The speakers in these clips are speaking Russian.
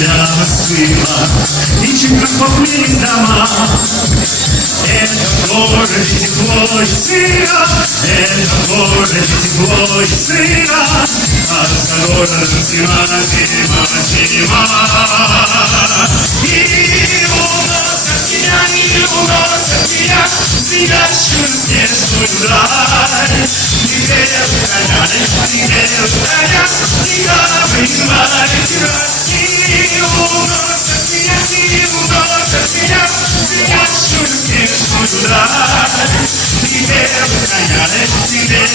земля остыла, и чемпионные дома. Это город тепло и сыро, это город тепло и сыро, а за городом зима, зима, зима. И уносят меня спящую снежную даль. Нигде в коня, нигде в коня, никого не звали тебя. И уносят меня спящую снежную даль. Нигде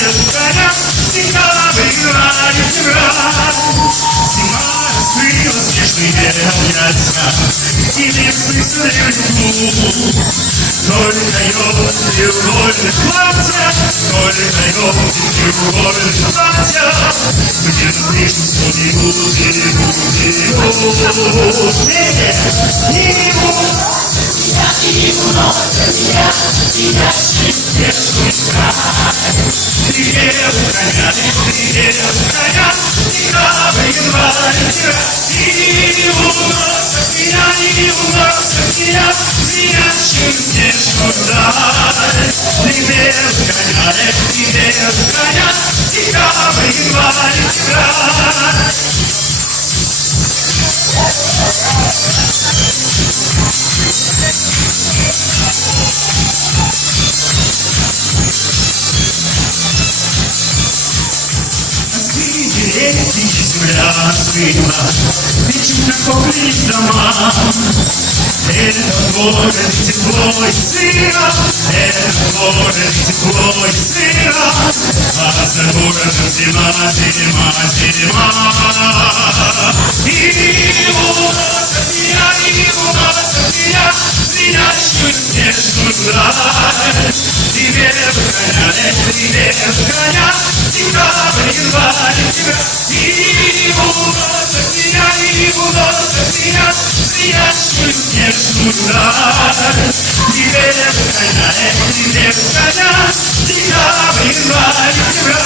в коня, никого не звали тебя. Зима раскрыла снежные деревья, и листвы срыву. Только елки треугольных платья, только елки треугольных платья, где слышно зиму, зиму, зиму. И уносят меня, спящую снежную даль. Нигде в коня, никого не звали тебя. И уносят меня спящую снежную даль. Нигде в коня, никого не звали тебя. Земля остыла, и чемпионные дома. Это город тепло и сыро, это город тепло и сыро, а за городом зима, зима, зима. И уносят меня спящую снежную даль. Тебе в коня, никого не звали тебя. И уносят меня спящую снежную даль. Тебе в коня, никого не звали тебя.